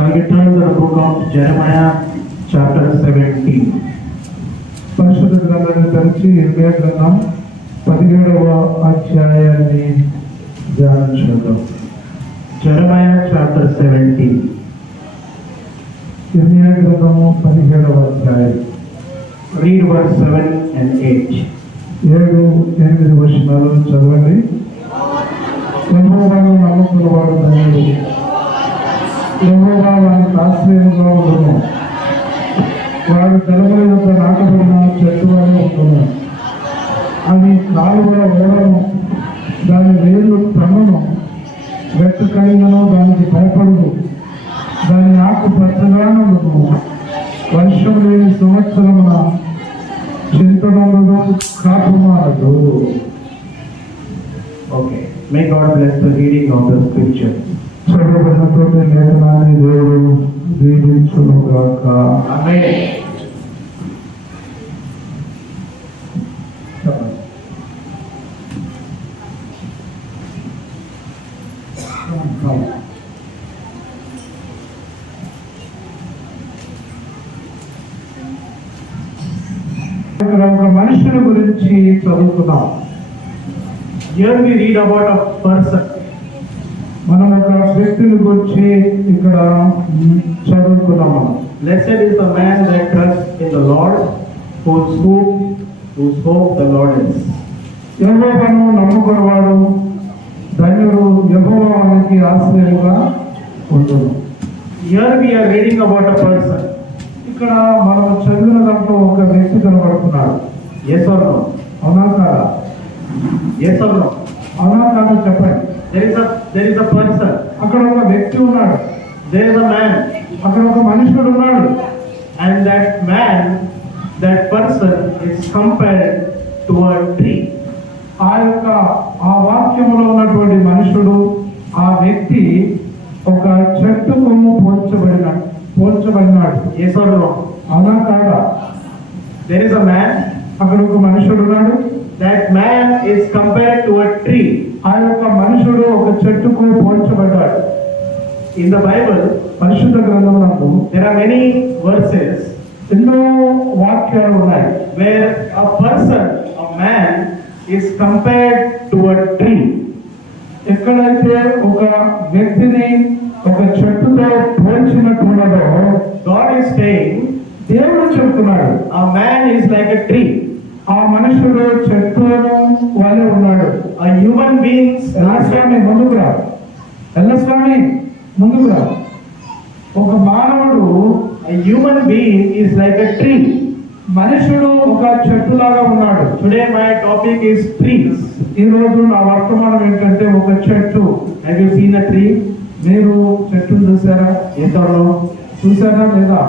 Shall we turn to the book of Jeremiah chapter 17? పరిశుద్ధ గ్రంథాన్ని తెరిచి ఇర్మియా గ్రంథం 17వ అధ్యాయాన్ని ధ్యానించుదాం. Jeremiah chapter 17. ఇర్మియా గ్రంథము 17వ అధ్యాయం. Read verse 7 and 8. 7-8 వచనాలు చదవండి. యెహోవాను నమ్ముకున్నవాడు ధన్యుడు. యెహోవా వానికి ఆశ్రయముగా ఉండును. వాడు తెలముల యొక్క నాటబడిన చెట్టు వలె ఉండును. అది కాలువ ఓడను, దాని వేలు తన్నును, వెట్టు కలిగినను దానికి భయపడును. దాని ఆకు పచ్చగా నుండును. వర్షం లేని సంవత్సరమున చింతనందును కాపుమారదు. Okay. May God bless the reading of the scripture. చదవబడినటువంటి లేఖనాన్ని దేవుడు దీవించునుగాక. Amen. ఇక్కడ ఒక మనుషుల గురించి చదువుతున్నాం. Here we read about a person. మనం ఒక వ్యక్తిని గురించి ఇక్కడ చదువుతున్నాము. Blessed is the man that trusts in the Lord, whose hope the Lord is. యెహోవాను నమ్ముకున్నవాడు ధన్యుడు. యెహోవా వానికి ఆశ్రయముగా ఉండును. Here we are reading about a person. ఇక్కడ మనం చదివిన దాంట్లో ఒక వ్యక్తి కనబడుతున్నాడు. Yes or no? అవునా కాదా? Yes or no? అవునా కాదా చెప్పండి. There is a person. అక్కడ ఒక వ్యక్తి ఉన్నాడు. There is a man. అక్కడ ఒక మనుషుడు ఉన్నాడు. And that man, that person is compared to a tree. ఆ వాక్యములో ఉన్నటువంటి మనుషుడు, ఆ వ్యక్తి ఒక చెట్టు కొమ్ము పోల్చబడినాడు. Yes or no? అవునా కాదా? There is a man. అక్కడ ఒక మనుషుడు ఉన్నాడు. That man is compared to a tree. ఆ యొక్క మనుషుడు ఒక చెట్టుకు పోల్చబడ్డాడు. In the Bible, పరిశుద్ధ గ్రంథమునందు there are many verses ఎన్నో వాక్యాలు ఉన్నాయి. where a person, a man, is compared to a tree. ఎక్కడైతే ఒక వ్యక్తిని ఒక చెట్టుతో పోల్చినట్టున్నదో God is saying, దేవుడు చెప్తున్నాడు, a man is like a tree. ఆ మనుషుడు చెట్టు వలె ఉన్నాడు. A human beings, ఎల్లస్వామి ముందుకు రా, ఎల్లస్వామి ముందుకు రా. ఒక మానవుడు, a human being is like a tree. మనుషుడు ఒక చెట్టులాగా ఉన్నాడు. Today my topic is trees. ఈ రోజు నా వర్తమానం ఏంటంటే ఒక చెట్టు. Have you seen a tree? మీరు చెట్టును చూసారా? Yes or no? చూసారా లేదా?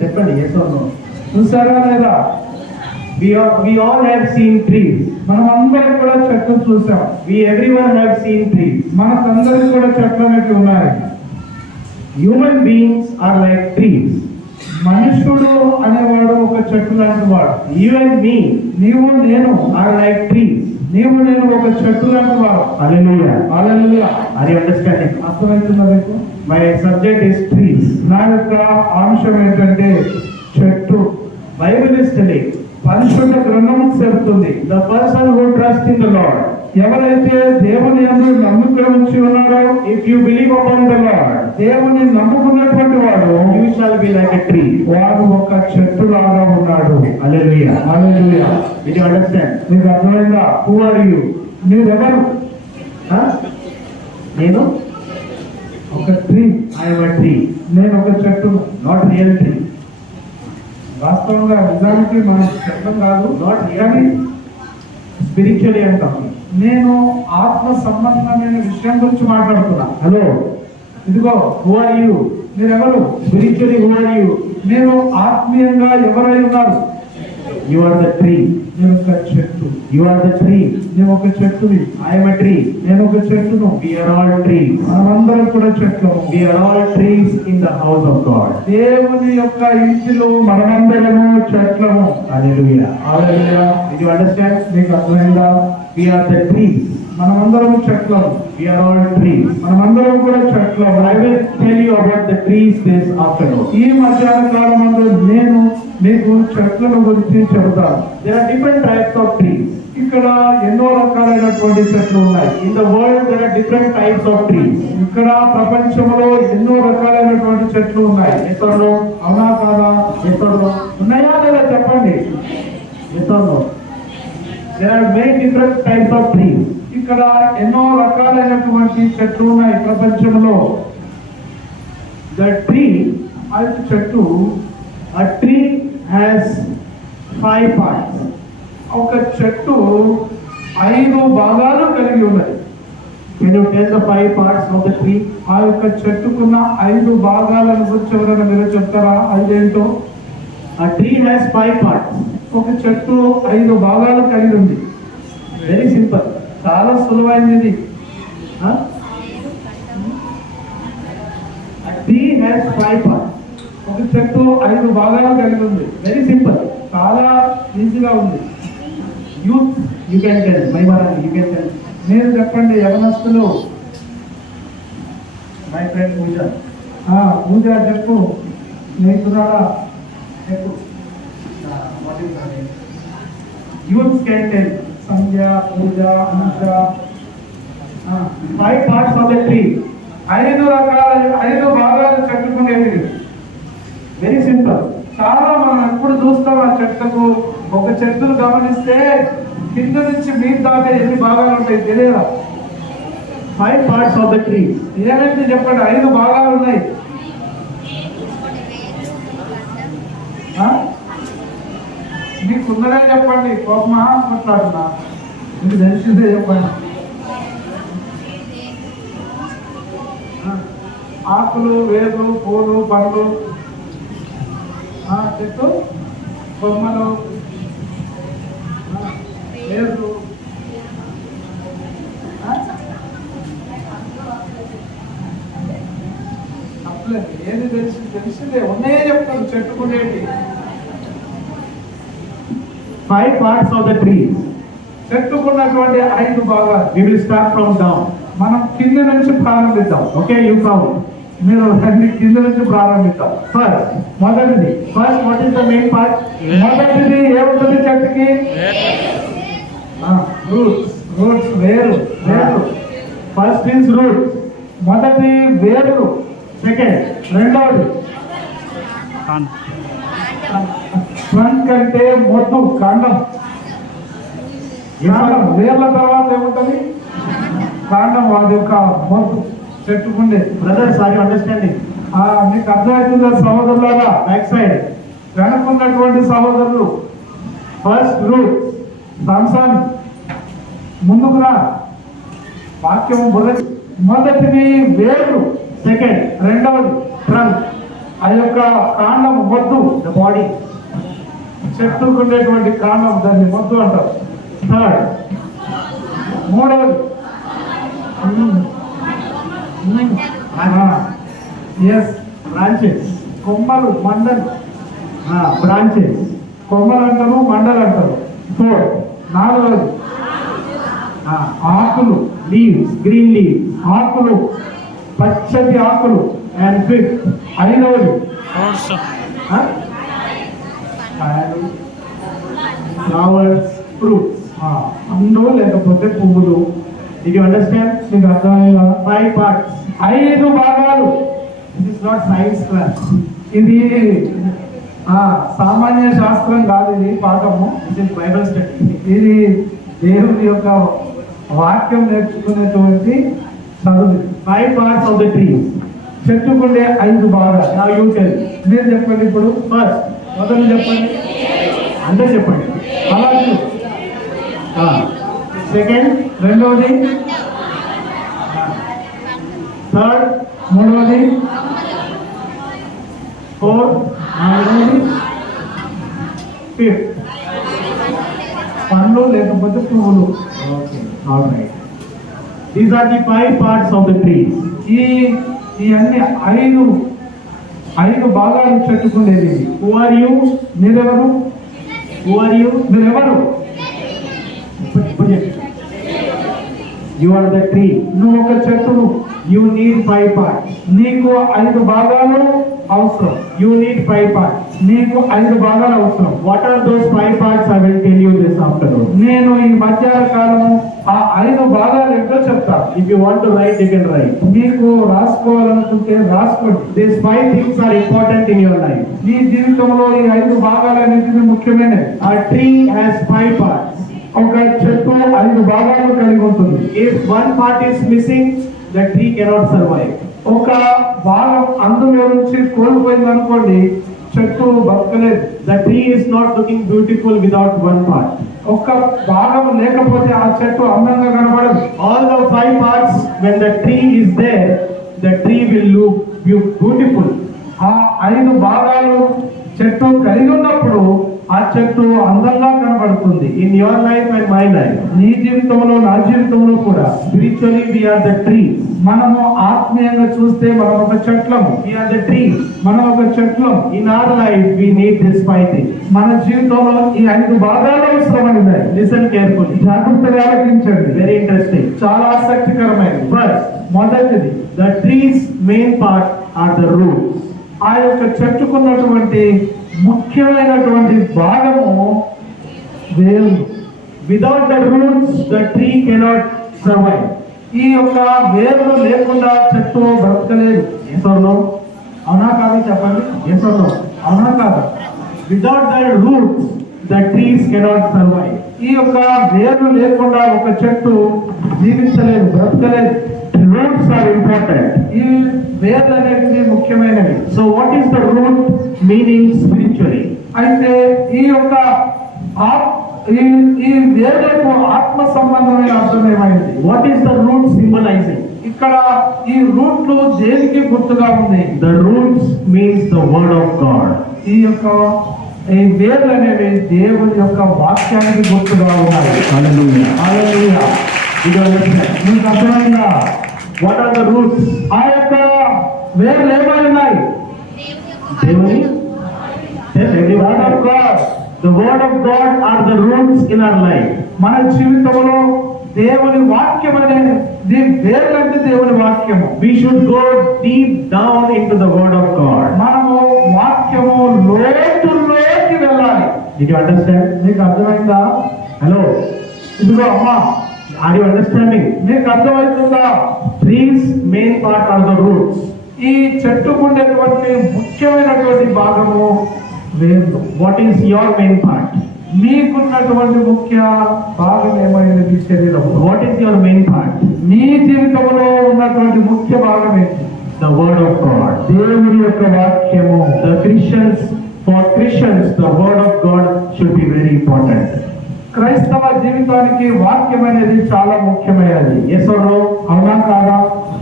చెప్పండి. Yes or no? చూసారా లేదా? We all have seen trees. మనం అందరం కూడా చెట్లు చూసాం. Everyone have seen trees. మనకందరికి కూడా చెట్లు అనేవి ఉన్నాయి. Human beings are like trees. మనుషుడు అనేవాడు ఒక చెట్టు లాంటి వాడు. You and me, నీవు నేను are like trees. నీవు నేను ఒక చెట్టు లాంటి వాడు. Hallelujah. Hallelujah. Are you understanding? అర్థమవుతుందా మీకు? My subject is trees. నా యొక్క అంశం ఏంటంటే చెట్టు. Bible is telling, పరిశుద్ధ గ్రంథం చెబుతుంది, the person who trusts in the Lord, ఎవరైతే దేవుని యందు నమ్మిక ఉంచి ఉన్నాడో, if you believe upon the Lord, దేవుని నమ్ముకున్నటువంటి వాడు, you shall be like a tree. వాడు ఒక చెట్టు లాగా ఉన్నాడు. Hallelujah. Hallelujah. Did you understand? నీకు అర్థమైందా? Who are you? మీరెవరు? నేను ఒక tree. I am a tree. నేను ఒక చెట్టును. Not real tree. వాస్తవంగా నిజానికి మనం చెట్లం కాదు. Not really. Spiritually I am talking. నేను ఆత్మ సంబంధమైన విషయం గురించి మాట్లాడుతున్నా. Hello. ఇదిగో, Who are you? మీరెవరు? Spiritually who are you? నేను ఆత్మీయంగా ఎవరై ఉన్నారు? You are the tree. నేను ఒక చెట్టు. You are the tree. నేను ఒక చెట్టుని. I am a tree. నేను ఒక చెట్టును. We are all trees. మనమందరం కూడా చెట్లము. We are all trees in the house of God. దేవుని యొక్క ఇంటిలో మనమందరము చెట్లము. Hallelujah. Hallelujah. Did you understand? నీకు అర్థమైందా? We are the trees. మనమందరం చెట్లం. We are all trees. మనమందరం కూడా చెట్లం. I will tell you about the trees this afternoon. ఈ మధ్యాహ్న కాలంలో నేను మీకు చెట్లను గురించి చెబుతాను. There are different types of trees. ఇక్కడ ఎన్నో రకాలైనటువంటి చెట్లు ఉన్నాయి. In the world there are different types of trees. ఇక్కడ ప్రపంచంలో ఎన్నో రకాలైనటువంటి చెట్లు ఉన్నాయి. Yes or no? అవునా కాదా? Yes or no? ఉన్నాయా లేదా చెప్పండి. Yes or no? There are many different types of trees. ఇక్కడ ఎన్నో రకాలైనటువంటి చెట్లు ఉన్నాయి ప్రపంచంలో. The tree, ఆ చెట్టు, a tree has 5 parts. ఒక చెట్టు 5 భాగాలు కలిగి ఉన్నది. Can you tell the 5 parts of the tree? ఆ యొక్క చెట్టుకున్న 5 భాగాలను గురించి ఎవరైనా మీరు చెప్తారా? అదేంటో? A tree has 5 parts. ఒక చెట్టు 5 భాగాలు కలిగి ఉంది. Very simple. చాలా సులువైనది. Huh? A tree has 5 parts. ఒక చెట్టు 5 భాగాలు కలిగి ఉంది. Very simple. చాలా ఈజీగా ఉంది. Youth, you can tell. Mayvarani, you can tell. మీరు చెప్పండి యవనస్తులు. My friend Pooja. పూజ చెప్పు. స్నేహితురాలా చెప్పు. What is her name? Youth can tell. Sandhya, puja, Anusha. 5 parts of the tree. 5 భాగాలు చెట్టుకునేవి. Very simple. చాలా మనం ఎప్పుడు చూస్తాం ఆ చెట్టుకు. ఒక చెట్టును గమనిస్తే కింద నుంచి మీద దాకా ఎన్ని భాగాలు ఉంటాయి తెలియదా? 5 parts of the tree. ఏమైంది చెప్పండి. 5 భాగాలు ఉన్నాయి. మీకున్నదే చెప్పండి. కోపమా మాట్లాడుతున్నా? మీకు తెలిసిందే చెప్పండి. ఆకులు, వేర్లు, పూలు, పండ్లు, చెట్టు, బొమ్మలు, వేర్లు, అట్లేదు. ఏది తెలిసిందే ఉన్నాయే చెప్తాను. చెట్టుకునేటి 5 parts of the tree. చెట్టుకున్నటువంటి 5 భాగాలు. We will start from down. మనం కింద నుంచి ప్రారంభిద్దాం. Okay, you count. మీరు రండి, కింద నుంచి ప్రారంభిద్దాం. First, మొదటిది. first, what is the main part? మొదటిది ఏముంటుంది చెట్టుకి? రూట్స్. రూట్స్, వేరు. వేరు. First is root. మొదటి వేరు. Second, రెండవది ఫ్రంట్ కంటే మొద్దు, కాండం. కాండం వేర్ల తర్వాత ఏముంటుంది? కాండం. అది ఒక మొద్దు చెట్టుకుండే. brothers, are you understanding? మీకు అర్థమవుతుందా సహోదరులారా? Back side. వెనకున్నటువంటి సహోదరులు. First root. సంసాన్ ముందుకు రా. వాక్యం మొదటిది వేరు. Second, రెండవది trunk. ఆ యొక్క కాండం మొద్దు. The body. చెట్టుకుండేటువంటి కాండం, దాన్ని మొద్దు అంటారు. Third, మూడవది ఎస్ branches. కొమ్మలు, మండలు. Branches. కొమ్మలు అంటారు, మండలు అంటారు. Fourth, నాలుగవది ఆకులు, leaves, green leaves. ఆకులు, పచ్చటి ఆకులు. And fifth, ఐదవది huh? flowers, fruits. పండ్లు లేకపోతే పువ్వులు. Did you understand? మీకు అర్థమైందా? 5 parts. 5 భాగాలు. This is not science class. ఇది సామాన్య శాస్త్రం కాదు. ఇది పాఠము. This is Bible study. ఇది దేవుని యొక్క వాక్యం నేర్చుకునేటువంటి చదువు. 5 parts of the tree. చెట్టుకుండే 5 భాగాలు. Now you tell. మీరు చెప్పండి ఇప్పుడు. First, మొదలు చెప్పండి. అందరూ చెప్పండి. అలాగే Second, రెండవది, third, మూడవది, fourth, నాలుగవది, fifth. పండ్లు లేకపోతే పువ్వులు. Okay, all right. These are the 5 parts of the tree. ఈ అన్ని 5 భాగాలు చెట్టుకుండేది. Who are you? మీరెవరు? Who are you? మీరెవరు? Put it. You are the tree. నువ్వు ఒక చెట్టును. You need 5 parts. నీకు 5 భాగాలు అవసరం. You need 5 parts. నీకు 5 భాగాలు అవసరం. What are those 5 parts? I will tell you this afternoon. నేను ఈ మధ్యాహ్న కాలము ఆ 5 భాగాలు ఏంటో చెప్తా. If you want to write, you can write. మీకు రాసుకోవాలనుకుంటే రాసుకోండి. These 5 things are important in your life. నీ జీవితంలో ఈ 5 భాగాలు అనేది ముఖ్యమైనవి. A tree has 5 parts. ఒక చెట్టు 5 భాగాలు కలిగి ఉంటుంది. If one part is missing, the tree cannot survive. ఒక భాగం అందులో నుంచి కోల్పోయింది అనుకోండి, చెట్టు బతకలేదు. The tree is not looking beautiful without one part. ఒక భాగం లేకపోతే ఆ చెట్టు అందంగా కనబడదు. All the 5 parts, when the tree is there, the tree will look beautiful. ఆ 5 భాగాలు చెట్టు కలిగి ఉన్నప్పుడు ఆ చెట్టు అందంగా కనబడుతుంది. In your life and my life, నీ జీవితంలో నా జీవితంలో కూడా spiritually we are the trees. మనము ఆత్మీయంగా చూస్తే మనం ఒక చెట్లము. We are the trees. మనం ఒక చెట్లం. In our life, we need this 5 things. మన జీవితంలో ఈ 5 భాగాలు అవసరమైనవి. Listen carefully. జాగ్రత్తగా ఆలోచించండి. Very interesting. చాలా ఆసక్తికరమైనది. First, మొదటిది, the tree's main part are the roots. ఆ యొక్క చెట్టుకున్నటువంటి ముఖ్యమైనటువంటి భాగము వేర్లు. Without the roots, the tree cannot survive. ఈ యొక్క వేర్లు లేకుండా చెట్టు బ్రతకలేదు. Yes or no? అవునా కాదు చెప్పండి. Yes or no? అవునా కాదు? Without the roots, the trees cannot survive. ఈ యొక్క వేర్లు లేకుండా ఒక చెట్టు జీవించలేదు, బ్రతకలేదు. Roots are important. ఈ వేర్లు అనేవి ముఖ్యమైనవి. So what is the root meaning spiritually? అయితే ఈ యొక్క ఈ వేర్లకు ఆత్మ సంబంధమైన అర్థం ఏమైంది? What is the root symbolizing? ఇక్కడ ఈ రూట్లు దేనికి గుర్తుగా ఉంది? The roots means the word of God. ఈ యొక్క ఈ వేర్లు అనేవి దేవుని యొక్క వాక్యానికి గుర్తుగా ఉన్నాయి. Hallelujah. హల్లెలూయా. You understand? మీకు అర్థమైందా? What are the roots? ఆ యొక్క వేర్లు ఏమై ఉన్నాయి? దేవుని the word of God. The word of God are the roots in our life. మన జీవితంలో దేవుని వాక్యం అనేది వేర్లు అంటే దేవుని వాక్యము. We should go deep down into the word of God. మనము వాక్యము లోతుల్లోకి వెళ్ళాలి. Did you understand? మీకు అర్థమైందా? Hello. ఇదిగో అమ్మా, Are you understanding? మీకు అర్థమవుతుందా? Trees main part are the roots. ఈ చెట్టుకు ఉండేటువంటి ముఖ్యమైనటువంటి భాగము వేర్లు. What is your main part? మీకున్నటువంటి ముఖ్య భాగం ఏమైనది? శరీరం. What is your main part? మీ జీవితంలో ఉన్నటువంటి ముఖ్య భాగం ఏంటి? The word of God. దేవుని యొక్క వాక్యము. For Christians, the word of God should be very important. క్రైస్తవ జీవితానికి వాక్యం అనేది చాలా ముఖ్యమైనది. Yes or no? అవునా కాదా?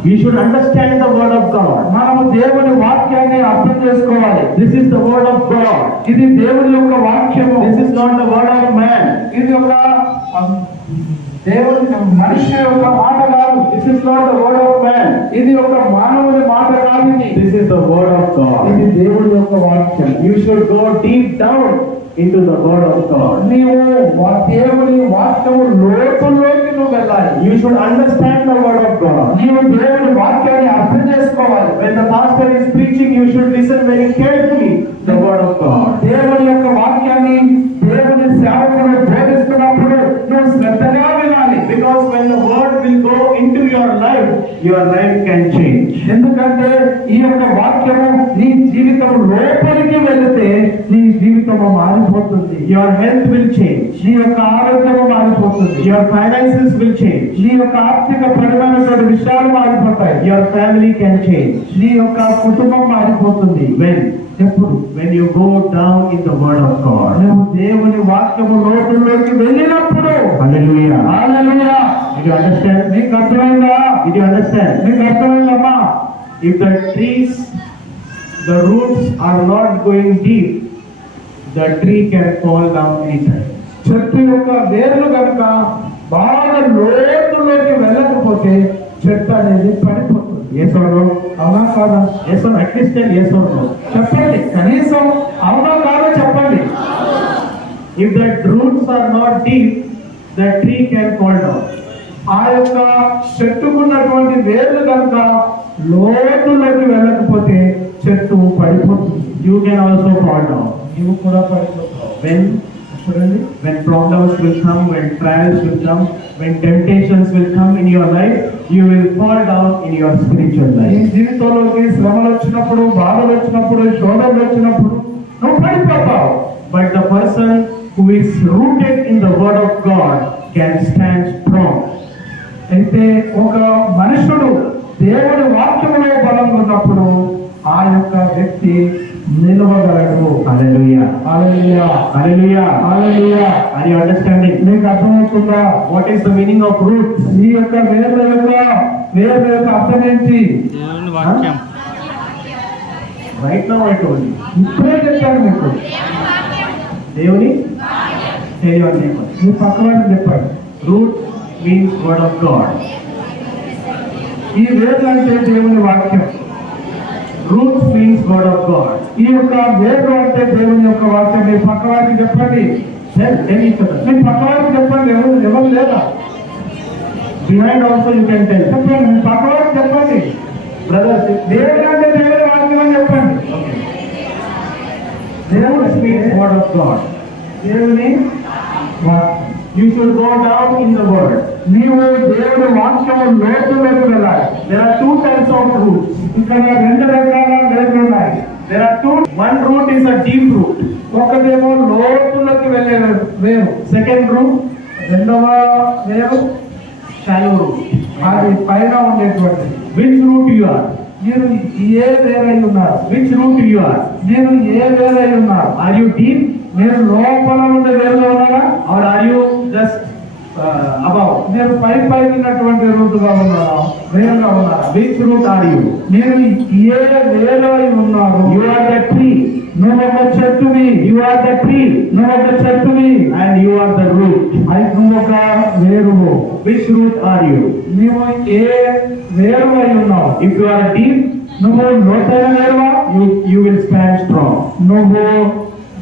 We should understand the word of God. మనము దేవుని వాక్యాన్ని అర్థం చేసుకోవాలి. This is the word of God. ఇది దేవుని యొక్క వాక్యము. This is not the word of man. ఇది ఒక దేవుని మనిషి యొక్క మాట కాదు. This is not the word of man. ఇది ఒక మానవుని మాట కాదు. This is the word of God. ఇది దేవుని యొక్క వాక్యం. You should go deep down into the word of God. నీవు దేవుని వాక్యము లోతుల్లోకి నువ్వు వెళ్ళాలి. You should understand the word of God. నీవు దేవుని వాక్యాన్ని అర్థం చేసుకోవాలి. When the pastor is preaching, you should listen very carefully the word of God. దేవుని యొక్క వాక్యాన్ని దేవుని సేవకుడు బోధిస్తున్నప్పుడు నువ్వు శ్రద్ధగా వినాలి. Because when the word will go into your life can change. ఎందుకంటే ఈ యొక్క వాక్యము నీ జీవితం లోపలికి వెళితే నీ జీవితము మారిపోతుంది. Your health will change. నీ యొక్క ఆరోగ్యము మారిపోతుంది. Your finances will change. నీ యొక్క ఆర్థిక పరమైనటువంటి విషయాలు మారిపోతాయి. Your family can change. నీ యొక్క కుటుంబం మారిపోతుంది. ఎప్పుడు? When you go down in the word of God. నువ్వు దేవుని వాక్యము లోతుల్లోకి వెళ్ళినప్పుడు. Hallelujah. Hallelujah. Did you understand? నీకు అర్థమైందా? Did you understand? నీకు అర్థమైందమ్మా? If the trees, the roots are not going deep, the tree can fall down anytime. చెట్టు యొక్క వేర్లు కనుక బాగా లోతుల్లోకి వెళ్ళకపోతే చెట్టు అనేది పడిపోతుంది. Yes or no? అవునా కాదా? Yes or no? At least tell yes or no. చెప్పండి, కనీసం అవునా కాదా చెప్పండి. If the roots are not deep, the tree can fall down. ఆ యొక్క చెట్టుకున్నటువంటి వేర్లు కనుక లోతులోకి వెళ్ళకపోతే చెట్టు పడిపోతుంది. You can also fall down. నీవు కూడా పడిపోతావు. When problems will come, when trials will come, when temptations will come in your life, you will fall down in your spiritual నీ life. జీవితంలోకి శ్రమలు వచ్చినప్పుడు, బాధలు వచ్చినప్పుడు, శోధనలు వచ్చినప్పుడు నువ్వు పడిపోతావు. But the person who is rooted in the word of God can stand strong. అయితే ఒక మనుషుడు దేవుడి వాక్యములో బలం ఉన్నప్పుడు ఆ యొక్క వ్యక్తి నిలవగలడు. Hallelujah. Hallelujah, Hallelujah. Hallelujah. Are you understanding? నీకు అర్థమవుతుందా? What is the meaning of roots? ఈ యొక్క వేర్ల యొక్క అర్థం ఏంటి? దేవుని వాక్యం. Right now I told you. ఇప్పుడే చెప్పాను మీకు. దేవుని tell your neighbor. మీ పక్క వారికి చెప్పాడు. Root means word of God. ఈ వేర్లు అంటే దేవుని వాక్యం. Roots means word of God. ఈ యొక్క వేర్లు అంటే దేవుని యొక్క వాక్యం. మీ పక్క వారికి చెప్పండి. Tell each other. మీ పక్క వారికి చెప్పండి. ఎవరు లేదా? Behind also you can tell. చెప్పండి. మీ పక్క వారికి చెప్పండి. Brothers, దేవుడు అంటే దేవుని వాక్యం అని చెప్పండి. okay. దేవుడు Roots means word of God. దేవుని వాక్యం. You should go down in the word. నీవు దేవుడి వాక్యము లోతులోకి వెళ్ళాలి. There are two types of roots. ఇక్కడ రెండు రకాల వేర్లు ఉన్నాయి. There are two. One root is a deep root. ఒకటేమో లోతులోకి వెళ్ళే వేరు. Second root, రెండవ వేరు shallow root. అది పైన ఉండేటువంటి. Which root you are? మీరు ఏ వేరై ఉన్నారు? Which root you are? మీరు ఏ వేరై ఉన్నారు? Are you deep మీరు లోపల ఉండే వేరులో ఉన్నారా? or are you just above? మీరు పై ఉన్నటువంటి రూటుగా ఉన్నారా? వేరుగా ఉన్నారా? Which root are you? మీరు ఏ వేరై ఉన్నారు? You are the tree. నువ్వు ఒక చెట్టువి. You are the tree నువ్వు ఒక చెట్టువి. and you are the root. నువ్వు ఒక వేరువు. Which root are you? నీవు ఏ వేరువై ఉన్నావు? If you are deep, నువ్వు లోతైన వేరువా? you will stand strong. నువ్వు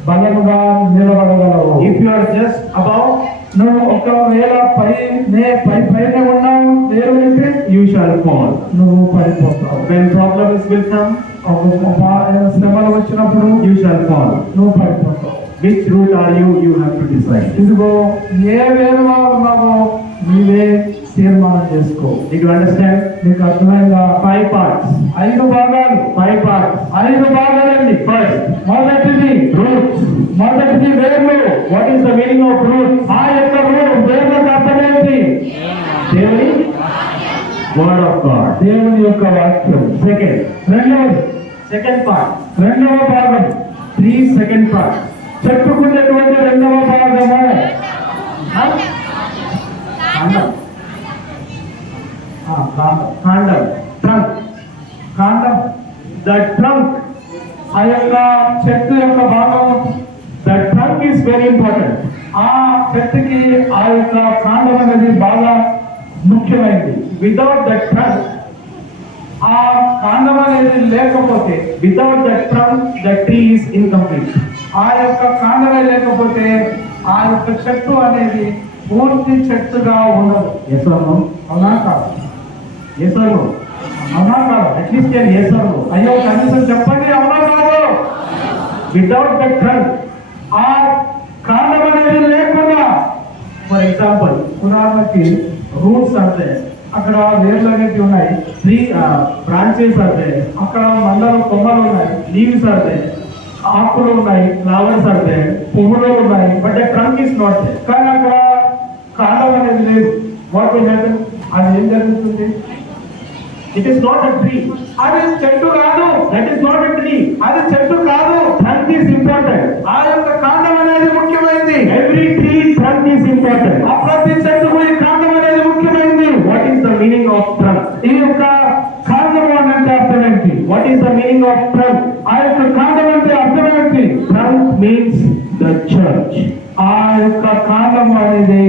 బలముగా నిలబడగలవు. If you are just above, నువ్వు ఒకవేళ పైన ఉన్నావు వేరు అయితే you shall fall. నువ్వు పడిపోతావు. When problems will come, శ్రమలు వచ్చినప్పుడు you shall fall. నువ్వు పడిపోతావు. Which root are you? You have to decide. ఇదిగో ఏ వేరుగా ఉన్నావో నీవే తీర్మానం చేసుకో. Did you understand? నీకు అర్థమైందా? 5 parts. 5 భాగాలు. 5 parts. 5 భాగాలండి. First, మొదటిది roots. మొదటిది వేర్లు. What is the meaning of roots? ఆ యొక్క వేర్లకు అర్థం ఏంటి? దేవుని word of God. దేవుని యొక్క వాక్యం. Second, second part. రెండవ భాగం. 3 second part. చెప్పుకునేటువంటి రెండవ భాగము Kandam. కాండం. Kandam. Trunk. కాండం. The trunk. ఆ యొక్క చెట్టు యొక్క భాగం. The trunk is very important. ఆ చెట్టుకి ఆ యొక్క కాండం అనేది బాగా ముఖ్యమైనది. Without the trunk, ఆ కాండం అనేది లేకపోతే, without the trunk, the tree is incomplete. ఆ యొక్క కాండమే లేకపోతే ఆ యొక్క చెట్టు అనేది పూర్తి చెట్టుగా ఉండదు. Yes or no? అవునా కాదు? Yes or no? అవునా కాదు? At least can yes or no? అయ్యో కనీసం చెప్పండి, అవునా కాదు? Without the trunk, ఆ కాండం అనేది లేకుండా, for example, ఉదాహరణకి roots are there, అక్కడ వేర్లు అనేవి ఉన్నాయి, tree branches are there, అక్కడ మండల కొమ్మలు ఉన్నాయి, leaves are there, ఆకులు ఉన్నాయి, flowers are there, పువ్వులు ఉన్నాయి, but the trunk is not there. కానీ అక్కడ కాండం అనేది లేదు. What will happen? అది ఏం జరుగుతుంది? It is not a tree. అది చెట్టు కాదు. That is not a tree. అది చెట్టు కాదు. Trunk is important. ఆ యొక్క కాండం అనేది ముఖ్యమైనది. Every tree trunk is important. ఆ ప్రతి చెట్టుకు ఈ కాండం అనేది ముఖ్యమైనది. What is the meaning of trunk? ఈ యొక్క కాండం అంటే అర్థం ఏంటి? What is the meaning of trunk? ఆ యొక్క కాండం అంటే అర్థం ఏంటి? Trunk means the church. ఆ యొక్క కాండం అనేది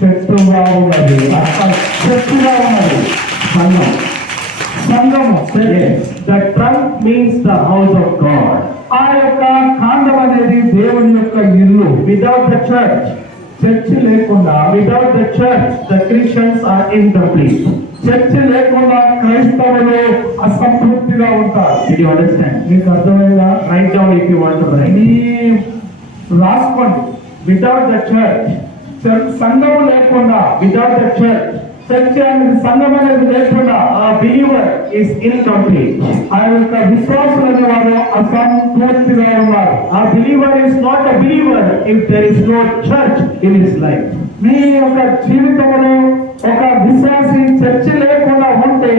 చెట్టుగా ఉన్నది. చెట్టుగా ఉన్నది. Sangam. సంఘము. Yes. The trunk means the house of God. ఆ యొక్క కాండం అనేది దేవుని యొక్క ఇల్లు. Without the church, చర్చ్ లేకుండా, without the church, the Christians are incomplete. Church లేకుండా క్రైస్తవులు అసంపూర్తిగా ఉంటారు. Did you understand? మీకు అర్థమైందా? Write down if you want to write. మీ రాసుకోండి. Without the church, సంఘము లేకుండా, without the church, చర్చ్ అనేది సంఘం అనేది లేకుండా a believer is incomplete. ఆ యొక్క విశ్వాసులు అనే వారు అసంపూర్తిగా ఉన్నారు. A believer is not a believer if there is no church in his life. మీ యొక్క జీవితంలో ఒక విశ్వాసి చర్చ లేకుండా ఉంటే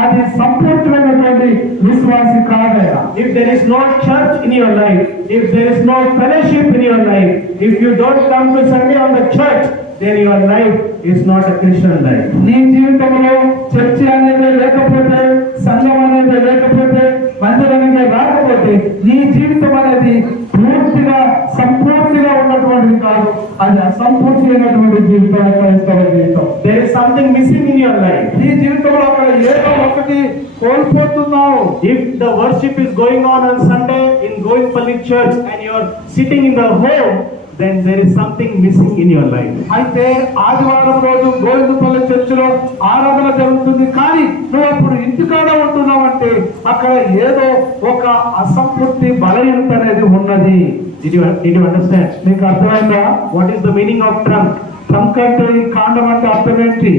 అది సంపూర్ణమైనటువంటి విశ్వాసి కాదయా. If there is no church in your life, if there is no fellowship in your life, if you don't come to Sunday on the church, then your life is not a Christian life. నీ జీవితంలో చర్చ అనేది లేకపోతే, సంఘం అనేది లేకపోతే, మందిరానికి రాకపోతే నీ జీవితం అనేది పూర్తిగా సంపూర్తిగా ఉన్నటువంటిది కాదు. అది అసంపూర్తిమైనటువంటి జీవితం, క్రైస్తవ జీవితం. There is something missing in your life. నీ జీవితంలో అక్కడ ఏదో ఒకటి కోల్పోతున్నావు. If the worship is going on Sunday in Goindpalli church and you are sitting in the home, then there is something missing in your life. అయితే ఆదివారం రోజు గోవిందపల్లి చర్చిలో ఆరాధన జరుగుతుంది, కానీ నువ్వు అప్పుడు ఇంటికాడ ఉంటున్నావంటే అక్కడ ఏదో ఒక అసంపూర్తి బలహీనత అనేది ఉన్నది. Did you understand? నీకు అర్థమైందా? What is the meaning of trunk? Trunk అంటే, ఈ కాండం అంటే అర్థం ఏంటి?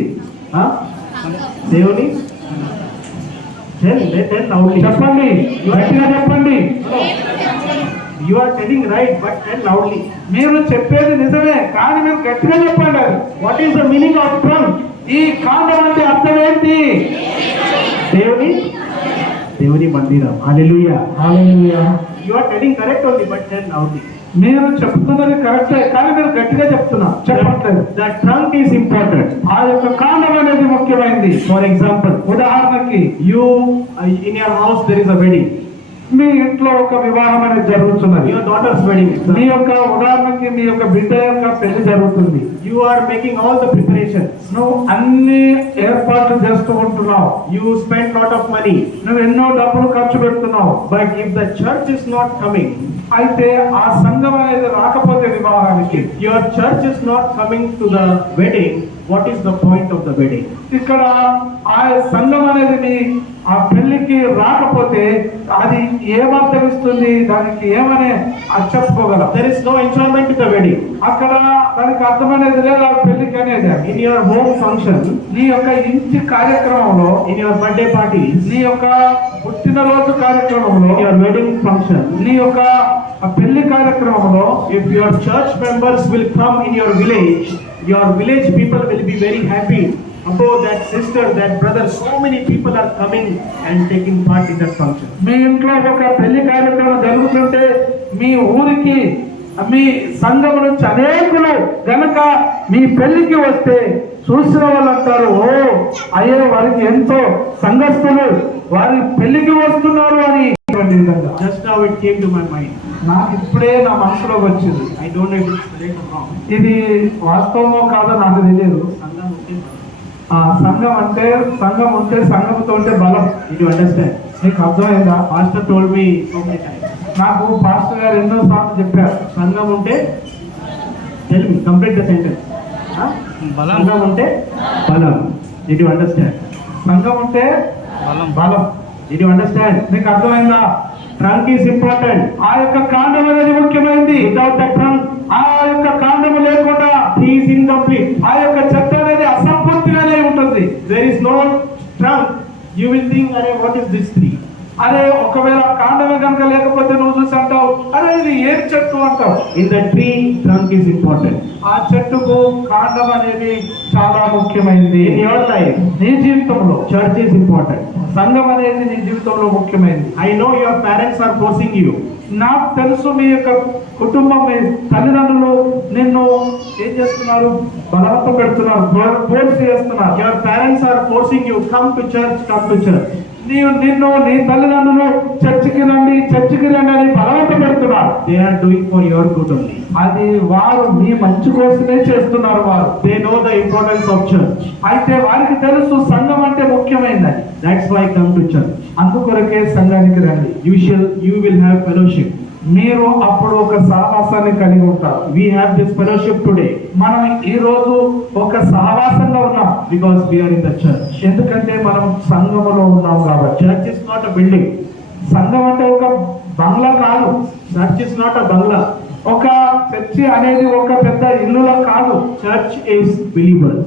Huh? దేవుని tell loudly. చెప్పండి, గట్టిగా చెప్పండి. You are telling right, but tell loudly. మీరు చెప్పేది నిజమే, కానీ మీరు గట్టిగా చెప్పండి. అది What is the meaning of trunk? ఈ కాండం అంటే అర్థం ఏంటి? దేవుని మందిరం. Hallelujah. Hallelujah. You are telling correct only, but tell loudly. మీరు చెప్తున్నది కరెక్టే, కానీ మీరు గట్టిగా చెప్తున్నారు, చెప్పట్లేదు. The trunk is important. ఆ యొక్క కాండం అనేది ముఖ్యమైనది. For example, ఉదాహరణకి, in your house there is a wedding. మీ ఇంట్లో ఒక వివాహం అనేది జరుగుతున్నది. Your daughter's wedding. మీ యొక్క ఉదాహరణకి మీ యొక్క బిడ్డ యొక్క పెళ్లి జరుగుతుంది. You are making all the preparations. నువ్వు అన్ని ఏర్పాట్లు చేస్తూ ఉంటున్నావు. You spend lot of money. నువ్వు ఎన్నో డబ్బులు ఖర్చు పెడుతున్నావు. But if the church is not coming, అయితే ఆ సంఘం అనేది రాకపోతే వివాహానికి, your church is not coming to the wedding, what is the point of the wedding? ఇక్కడ ఆ సంఘం అనేది మీ ఆ పెళ్లికి రాకపోతే అది ఏమర్థం ఇస్తుంది, దానికి ఏమని అది చెప్పుకోగలం. There is no enjoyment in the wedding. అక్కడ దానికి అర్థమనేది లేదు ఆ పెళ్లికి అనేది. In your home function, నీ యొక్క ఇంటి కార్యక్రమంలో, in your birthday parties, నీ యొక్క పుట్టినరోజు కార్యక్రమంలో, in your wedding function, నీ యొక్క పెళ్లి కార్యక్రమంలో, if your church members will come in your village people will be very happy. About that sister, that brother, so many people are coming and taking part in that function. మీ ఇంట్లో ఒక పెళ్లి కార్యక్రమం జరుగుతుంటే మీ ఊరికి, మీ సంఘం నుంచి అనేకులు గనక మీ పెళ్లికి వస్తే చూసిన వాళ్ళు అంటారు, ఓ అయ్యే వారికి ఎంతో సంఘస్థులు వారి పెళ్లికి వస్తున్నారు అని. Just now it came to my mind. నాకు ఇప్పుడే నా మనసులోకి వచ్చింది. I don't know if it's correct or wrong. ఇది వాస్తవమో కాదో నాకు తెలియదు. సంఘం ఉంటే సంఘంతో ఉంటే బలం. Did you understand? నీకు అర్థమైందా? Pastor told me so many times. నాకు పాస్టర్ గారు ఎన్నో సార్లు చెప్పారు, సంఘం ఉంటే, tell me, complete the sentence. సంఘం ఉంటే బలం. Did you understand? సంఘం ఉంటే బలం. Did you understand? నీకు అర్థమైందా? Trunk is important. ఆ యొక్క కాండం అనేది ముఖ్యమైనది. Without the trunk, ఆ యొక్క కాండము లేకుండా he is incomplete. ఆ యొక్క చెట్టు అనేది అసంపూర్తిగానే ఉంటుంది. There is no trunk. You will think, "Arey, what is this tree?" అదే ఒకవేళ కాండమే కనుక లేకపోతే నువ్వు చూసి అంటావు, అరే ఇది ఏం చెట్టు అంటావు. In the tree, trunk is important. ఆ చెట్టుకు కాండం అనేది చాలా ముఖ్యమైనది. In your life, నీ జీవితంలో church is important. సంఘం అనేది నీ జీవితంలో ముఖ్యమైనది. I know your parents are forcing you. నాకు తెలుసు మీ యొక్క కుటుంబం, మీ తల్లిదండ్రులు నిన్ను ఏం చేస్తున్నారు, బలవంతం పెడుతున్నారు, ఫోర్స్ చేస్తున్నారు. Your parents are forcing you, come to church. నిన్ను నీ తల్లిదండ్రులు చర్చికి రండి అని బలవంతం పెడుతున్నారు. They are doing for your good only. అది వారు నీ మంచి కోసమే చేస్తున్నారు. వారు They know the importance of church. అయితే వారికి తెలుసు సంఘం అంటే ముఖ్యమైనది. That's why come to church. అందుకొరకే సంఘానికి రండి. You will have fellowship. మీరు అప్పుడు ఒక సహవాసాన్ని కలిగి ఉంటారు. We have this fellowship today మనం ఈ రోజు ఒక సహవాసంగా ఉన్నాం. because we are in the church. ఎందుకంటే మనం సంఘములో ఉన్నాం కాబట్టి. Church is not a building. సంఘం అంటే ఒక బంగ్లా కాదు. Church is not a bangla. ఒక చర్చి అనేది ఒక పెద్ద ఇల్లులా కాదు. Church is believers.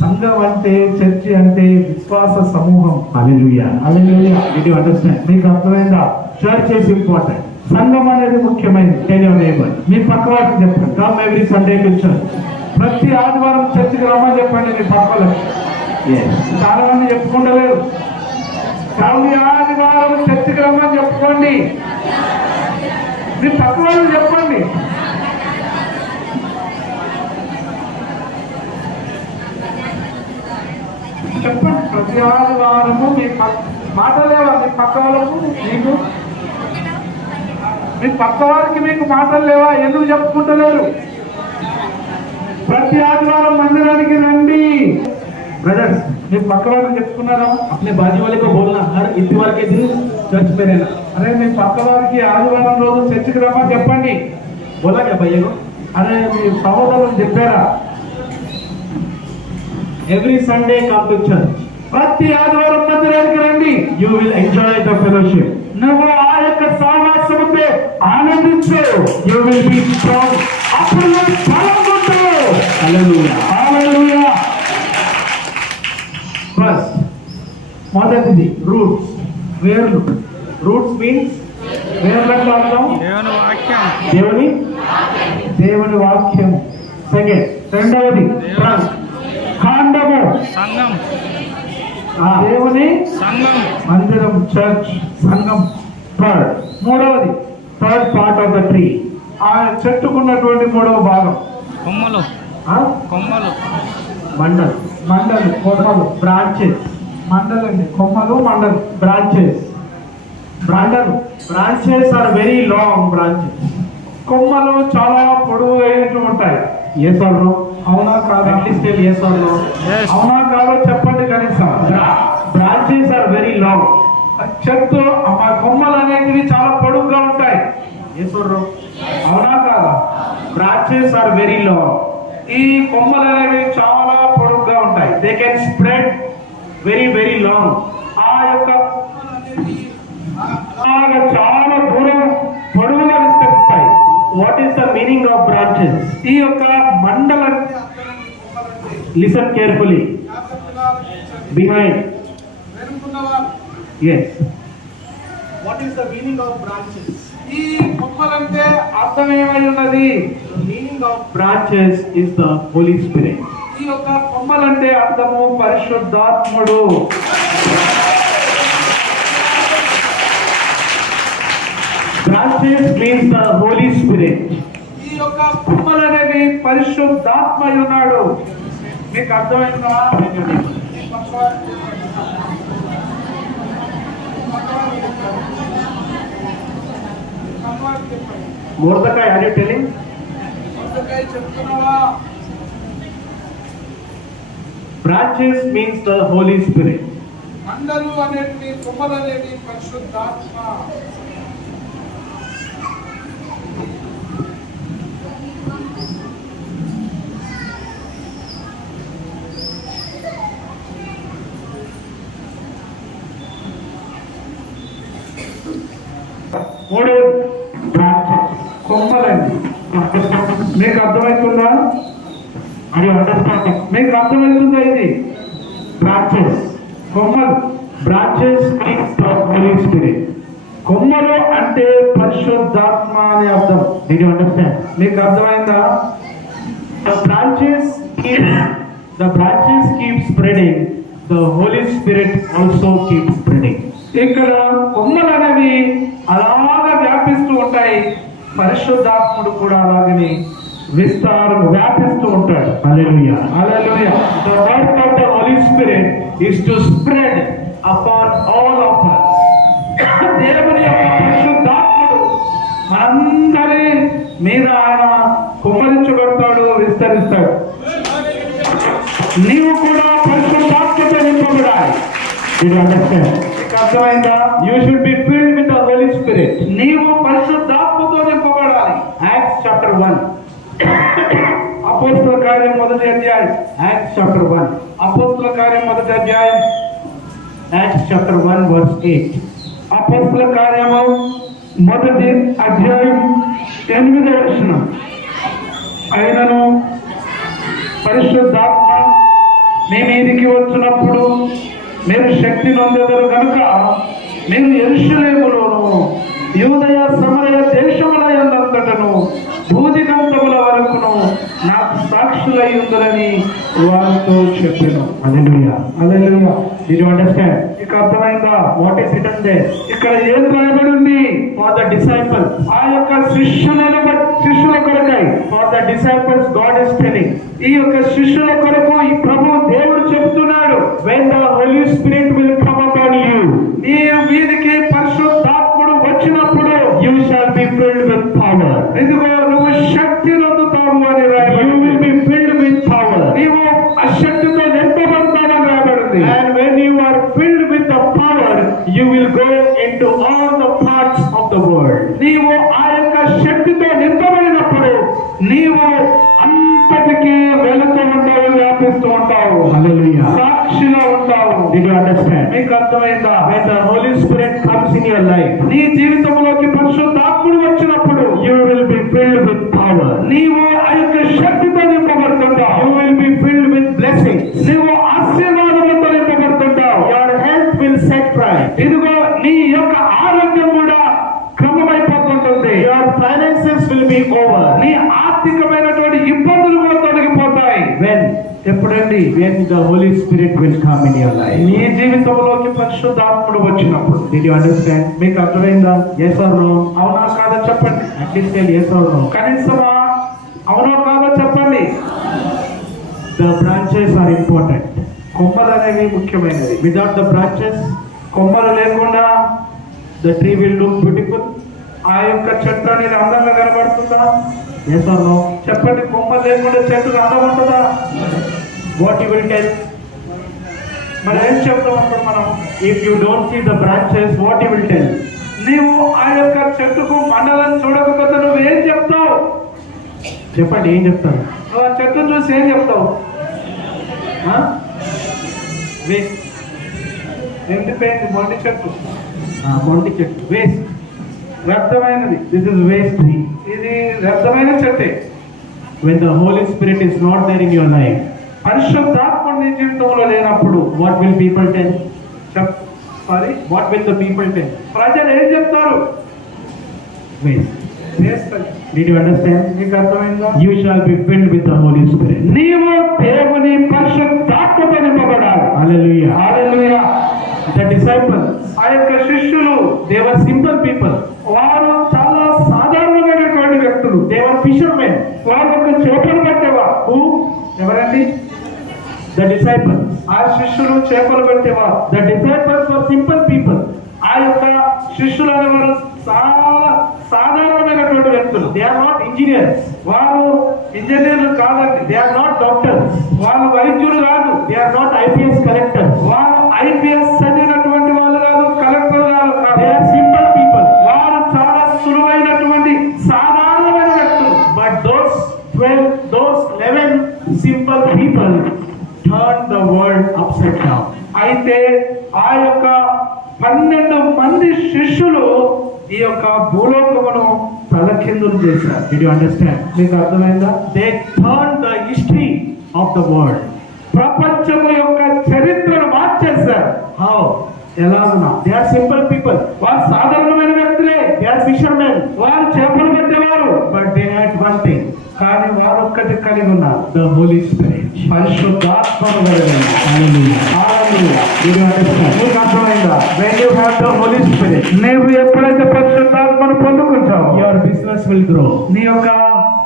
సంఘం అంటే, చర్చి అంటే విశ్వాస సమూహం. Hallelujah. Hallelujah. Did you understand? మీకు అర్థమైందా? Church is important. సంఘం అనేది ముఖ్యమైనది. Tell your neighbor. మీ పక్క వాళ్ళకి చెప్పండి. Come every Sunday to church. ప్రతి ఆదివారం చర్చికి రమ్మని చెప్పండి మీ పక్క వాళ్ళకి. Yes. చాలా మంది చెప్పుకుంటలేరు. ప్రతి ఆదివారం చర్చికి రమ్మని చెప్పుకోండి. మీ పక్క వాళ్ళకి చెప్పండి. చెప్పండి. ప్రతి ఆదివారము మీ మాట లేవా మీ పక్క వాళ్ళకు? మీకు మీ పక్క వారికి మీకు మాటలు లేవా? ఎందుకు చెప్పుకుంటలేరు? ప్రతి ఆదివారం మందిరానికి రండి. Brothers, మీ పక్క వారికి చెప్పుకున్నారా? अपने बाजू वाले को बोलना हर इतवार के दिन चर्च में रहना. అరే మీ పక్క వారికి ఆదివారం రోజు చర్చికి రమ్మని చెప్పండి. बोला क्या भैया को? అరే మీ సహోదరులు చెప్పారా? Every Sunday come to church. ప్రతి ఆదివారం మందిరానికి రండి. You will enjoy the fellowship. నువ్వు ఆ యొక్క సహవాసంతో ఆనందించు. You will be strong. అప్పుడు నువ్వు బలంగా ఉంటావు. Hallelujah. హల్లెలూయా. First, మొదటిది roots. వేర్లు. Roots means వేర్లంటే అర్థం దేవుని. దేవుని వాక్యం. Second, రెండవది trunk. కాండము. సంఘం దేవుని సంఘం మందిరం, చర్చ్, సంఘం. Third, మూడవది third part of the tree. ఆ చెట్టుకున్నటువంటి మూడవ భాగం. కొమ్మలు Huh? కొమ్మలు Mandal. మండలు, కొమ్మలు. Branches. మండలండి, కొమ్మలు, మండలు. Branches. Mandal. Branches are very long branches. కొమ్మలు చాలా పొడవు అయినట్లు ఉంటాయి. Yes or no? అవునా కాదా? At least tell yes or no. Yes అవునా కాదో చెప్పండి కనీసం. Branches are very long. చెట్టు ఆ కొమ్మలు అనేటివి చాలా పొడుగ్గా ఉంటాయి. Yes or no? అవునా కాదా? Branches are very long. ఈ కొమ్మలు అనేవి చాలా పొడుగ్గా ఉంటాయి. They can spread very, very long. ఆ యొక్క చాలా దూరం పొడవుగా విస్తరిస్తాయి. What is the meaning of branches? ఈ యొక్క మండల Listen carefully. Behind. Yes. What is the meaning of branches? ఈ కొమ్మలంటే అర్థం ఏమై ఉన్నది? The meaning of branches is the Holy Spirit. ఈ యొక్క కొమ్మలంటే అర్థము పరిశుద్ధాత్ముడు. Branches means the Holy Spirit. ఈ యొక్క కొమ్మలు అనేవి పరిశుద్ధాత్మ అయి ఉన్నాడు. మీకు అర్థమైందా? Mordecai, are you telling? చెప్తున్నావా? Branches means the Holy Spirit. మండలు అనేవి, కొమ్మలు అనేవి పరిశుద్ధాత్మ. మూడు branches. కొమ్మలండి. మీకు అర్థమవుతుందా? Are you understanding? మీకు అర్థమవుతుందా? ఇది Branches. కొమ్మలు. Branches means the Holy Spirit. కొమ్మలు అంటే పరిశుద్ధాత్మ అని అర్థం. Did you understand? మీకు అర్థమైందా? The branches keep spreading. The Holy Spirit also keeps spreading. ఇక్కడ కొమ్మలు అనేవి అలాగా వ్యాపిస్తూ ఉంటాయి. పరిశుద్ధాత్ముడు కూడా అలాగని విస్తారం వ్యాపిస్తూ ఉంటాడు. Hallelujah. Hallelujah. The work of the Holy Spirit is to spread upon all of us. దేవుని యొక్క పరిశుద్ధాత్ముడు మనందరి మీద ఆయన కుమ్మరించబడతాడు, విస్తరిస్తాడు. నీవు కూడా పరిశుద్ధాత్మతో నింపబడాలి. Did you understand? నీకు అర్థమైందా? You should be filled with the Holy Spirit. నీవు పరిశుద్ధాత్మతో నింపబడాలి. Acts chapter 1. అపోస్తల కార్యం మొదటి అధ్యాయం. Acts chapter 1. అపోస్తల కార్యం మొదటి అధ్యాయం. Acts chapter 1 verse 8. అపోస్తల కార్యము మొదటి అధ్యాయం 8వ వచనం. అయినను పరిశుద్ధాత్మ మీ మీదికి వచ్చినప్పుడు మీరు శక్తి నొందెదరు కనుక మీరు యెరూషలేములోను యూదయ సమరయ దేశముల యందంతటను భూదిగంతముల వరకును నాకు సాక్షులై ఉందరని వారితో చెప్పెను. Hallelujah. Hallelujah. Did you understand? మీకు అర్థమైందా? What is written there? ఇక్కడ ఏం రాయబడి ఉంది? For the disciples. ఆ యొక్క శిష్యుల కొరకై. For the disciples God is telling. ఈ యొక్క శిష్యుల కొరకు ఈ ప్రభు దేవుడు చెప్తున్నాడు. When the Holy Spirit will come upon you, నీ మీదికి పరిశుద్ధాత్ముడు వచ్చినప్పుడు you shall be filled with power. ఇదిగో నువ్వు శక్తి నొందుతావు అని రాయబడింది. You will be filled with power. నీవు ఆ శక్తితో నింపబడతావని రాయబడింది. And when you are filled with the power, you will go into all the parts of the world. నీవు ఆ యొక్క శక్తితో నింపబడినప్పుడు నీవు అంతటికీ వెళుతూ ఉంటావు, వ్యాపిస్తూ ఉంటావు. Hallelujah. సాక్షిగా ఉంటావు. Did you understand? మీకు అర్థమైందా? When the Holy Spirit comes in your life, నీ జీవితంలోకి పరిశుద్ధాత్ముడు వచ్చినప్పుడు you will be filled with power. నీవు ఆ యొక్క శక్తితో నింపబడుతుంటావు. You will be filled with blessings. నీవు ఆశీర్వాదములతో నింపబడుతుంటావు. Your health will set right. ఇదిగో నీ యొక్క ఆరోగ్యం కూడా క్రమమైపోతుంటుంది. Your finances will be over. నీ ఆర్థికమైనటువంటి ఇబ్బందులు కూడా తొలగిపోతాయి. When? ఎప్పుడండి? When the Holy Spirit will come in your life. నీ జీవితంలోకి పరిశుద్ధాత్ముడు వచ్చినప్పుడు. Did you understand? మీకు అర్థమైందా? Yes or no? అవునా కాదా చెప్పండి. At least tell yes or no. కనీసమా అవునో కాదో చెప్పండి. The branches are important. కొమ్మలు అనేవి ముఖ్యమైనవి. Without the branches, కొమ్మలు లేకుండా the tree will look beautiful. ఆ యొక్క చెట్టు అనేది అందంగా కనబడుతుందా? Yes or no? చెప్పండి. కొమ్మలు లేకుండా చెట్టు అందం ఉంటుందా? What you will tell? మరి ఏం చెప్తాం అప్పుడు మనం? If you don't see the branches, what you will tell? నీవు ఆ యొక్క చెట్టుకు మండలం చూడకపోతే నువ్వు ఏం చెప్తావు? చెప్పండి, ఏం చెప్తారు? నువ్వు ఆ చెట్టును చూసి ఏం చెప్తావు? వేస్ట్. ఎండిపోయింది మొండి చెట్టు, మొండి చెట్టు, వేస్ట్, వ్యర్థమైనది. This is waste tree. ఇది వ్యర్థమైన చెట్టే. When the Holy Spirit is not there in your life, పరిశుద్ధాత్మ నీ జీవితంలో లేనప్పుడు what will people tell? Sorry What will the people tell? ప్రజలు ఏం చెప్తారు? Waste. చేస్తారు. Did you understand? నీకు అర్థమైందా? You shall be filled with the Holy Spirit. నీవు దేవుని పరిశుద్ధాత్మతో నింపబడాలి. Hallelujah. హల్లెలూయా. The disciples, ఆ యొక్క శిష్యులు they were simple people. వారు చాలా సాధారణమైనటువంటి వ్యక్తులు. They were fishermen. వారు ఒక చేపలు పట్టేవారు. Who? ఎవరండి? The disciples. ఆ శిష్యులు చేపలు పెట్టేవారు. The disciples were simple people. ఆ యొక్క శిష్యులు అనేవారు చాలా సాధారణమైనటువంటి వ్యక్తులు. They are not engineers. వారు ఇంజనీర్లు కాదండి. They are not doctors. వాళ్ళు వైద్యులు కాదు. They are not IPS collectors. వారు ఐపీఎస్ చదివినటువంటి వాళ్ళు కాదు, కలెక్టర్ కాదు. They are simple people. వారు చాలా సులువైనటువంటి సాధారణమైన వ్యక్తులు. But those 11 simple people turned the world upside down. అయితే ఆ యొక్క 12 మంది శిష్యులు ఈ యొక్క భూలోకమును తలకిందులు చేశారు. Did you understand? మీకు అర్థమైందా? They turned the history of the world. ప్రపంచము యొక్క చరిత్రను మార్చేశారు. How? ఎలాగునా? They are simple people. వారు సాధారణమైన వ్యక్తులే. They are fishermen. వారు చేపలు పెట్టేవారు. But they had one thing. కానీ వారు ఒక్కటి కలిగి ఉన్నారు. The Holy Spirit. పరిశుద్ధాత్మను కలిగి ఉన్నారు. Hallelujah. Hallelujah. Did you understand? మీకు అర్థమైందా? When you have the Holy Spirit, నీవు ఎప్పుడైతే పరిశుద్ధాత్మను పొందుకుంటావో your business will grow. నీ యొక్క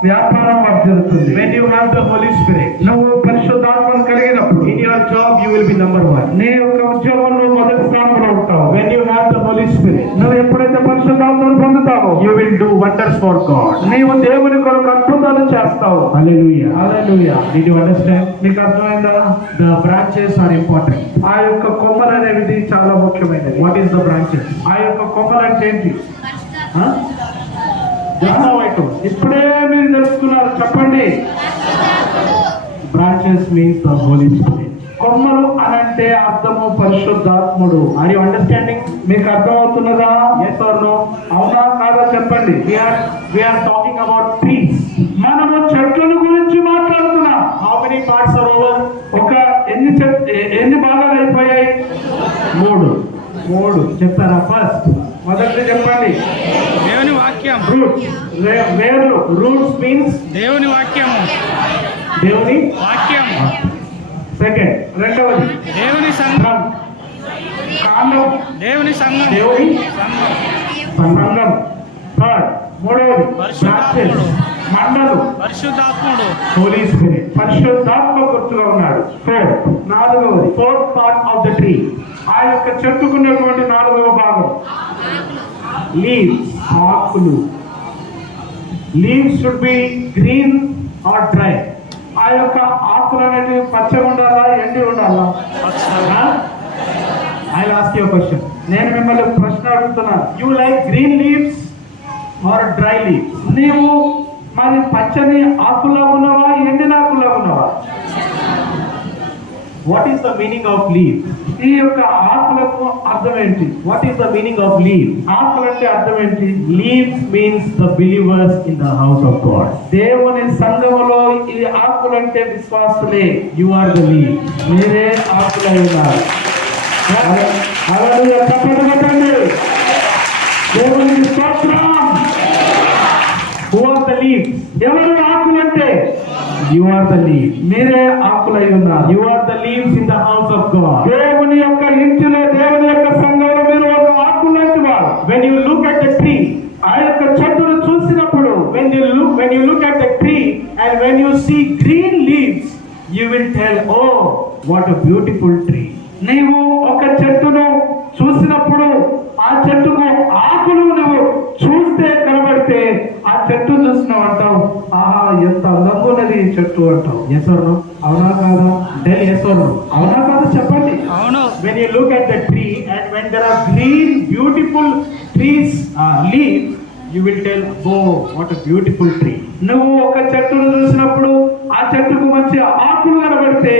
వ్యాపారం వర్ధిల్లుతుంది. When you have the Holy Spirit, నువ్వు పరిశుద్ధాత్మను కలిగినప్పుడు in your job you will be number one. నీ యొక్క ఉద్యోగంలో మొదటి స్థానంలో ఉంటావు. When you have the Holy Spirit, నువ్వు ఎప్పుడైతే పరిశుద్ధాత్మను పొందుతావో you will do wonders for God. నీవు దేవుని కొరకు అద్భుతాలు చేస్తావు. Hallelujah. Hallelujah. Did you understand? నీకు అర్థమైందా? The branches are important. ఆ యొక్క కొమ్మలు అనేవి చాలా ముఖ్యమైనది. What is the branches? ఆ యొక్క కొమ్మలు అంటే ఏంటి? Huh? Just now I told. ఇప్పుడే మీరు తెలుసుకున్నారు. చెప్పండి. Branches means the Holy Spirit. కొమ్మలు అనంటే అర్థము పరిశుద్ధాత్ముడు. Are you understanding? మీకు అర్థమవుతున్నదా? Yes or no? అవునా కాదా చెప్పండి. We are talking about trees. మనము చెట్ల గురించి మాట్లాడుతున్నాం. How many parts are over? ఒక ఎన్ని భాగాలు అయిపోయాయి? మూడు చెప్తారా? ఫస్ట్ మొదటి చెప్పండి. దేవుని వాక్యం. రూట్స్, వేర్లు. రూట్స్ మీన్స్ దేవుని వాక్యము. దేవుని వాక్యం. సెకండ్. రెండవది దేవుని సంఘం. కాండం. దేవుని సంఘం. దేవుని సంఘం. సంఘం. థర్డ్. మూడవది పరిశుద్ధాత్ముడు. మండలు. పరిశుద్ధాత్ముడు. హోలీ స్పిరిట్. పరిశుద్ధాత్మ గుర్తుగా ఉన్నాడు. ఫోర్త్. నాలుగవది fourth part of the tree. ఆ యొక్క చెట్టుకున్నటువంటి నాలుగవ భాగం లీవ్స్, ఆకులు. Leaves should be green are dry. ఆ యొక్క ఆకులు అనేవి పచ్చగా ఉండాలా, ఎండి ఉండాలా? I'll ask you a question. నేను మిమ్మల్ని ప్రశ్న అడుగుతున్నాను. You like green leaves or dry leaves? నీవు మరి పచ్చని ఆకులా ఉన్నావా, ఎండిన ఆకులా ఉన్నావా? What is the meaning of leaves? ఈ యొక్క ఆకులకు అర్థం ఏంటి? What is the meaning of leaves? ఆకులు అంటే అర్థం ఏంటి? Leaves means the believers in the house of God. దేవుని సంఘములో ఈ ఆకులు అంటే విశ్వాసులే. You are the leaves. మీరే ఆకులై ఉన్నారు. హల్లెలూయా. చప్పట్లు కొట్టండి. దేవునికి స్తోత్రం. Who are the leaves? ఎవరు ఆకులు అంటే? You are the leaves. మీరే ఆకులై ఉన్నారు. You are the leaves in the house of God. దేవుని యొక్క ఇంటిలో, దేవుని యొక్క సంఘంలో మీరు ఒక ఆకు లాంటి వారు. When you look at the tree, ఆ యొక్క చెట్టును చూసినప్పుడు, when you look at the tree and when you see green leaves, you will tell, oh, what a beautiful tree. నీవు ఒక చెట్టును చూసినప్పుడు ఆ చెట్టుకు ఆకులు నువ్వు చూస్తే కనబడితే ఆ చెట్టు చూసినావు అంటావు, ఆహా ఎంత అందంగా ఉన్నది ఈ చెట్టు అంటావు. Yes or no? అవునా కాదా? Tell yes or no. అవునా కాదా చెప్పండి. అవును. When you look at the tree and when there are green, beautiful trees, leaves, you will tell, oh, what a beautiful tree. నువ్వు ఒక చెట్టును చూసినప్పుడు ఆ చెట్టుకు మంచి ఆకులు కనబడితే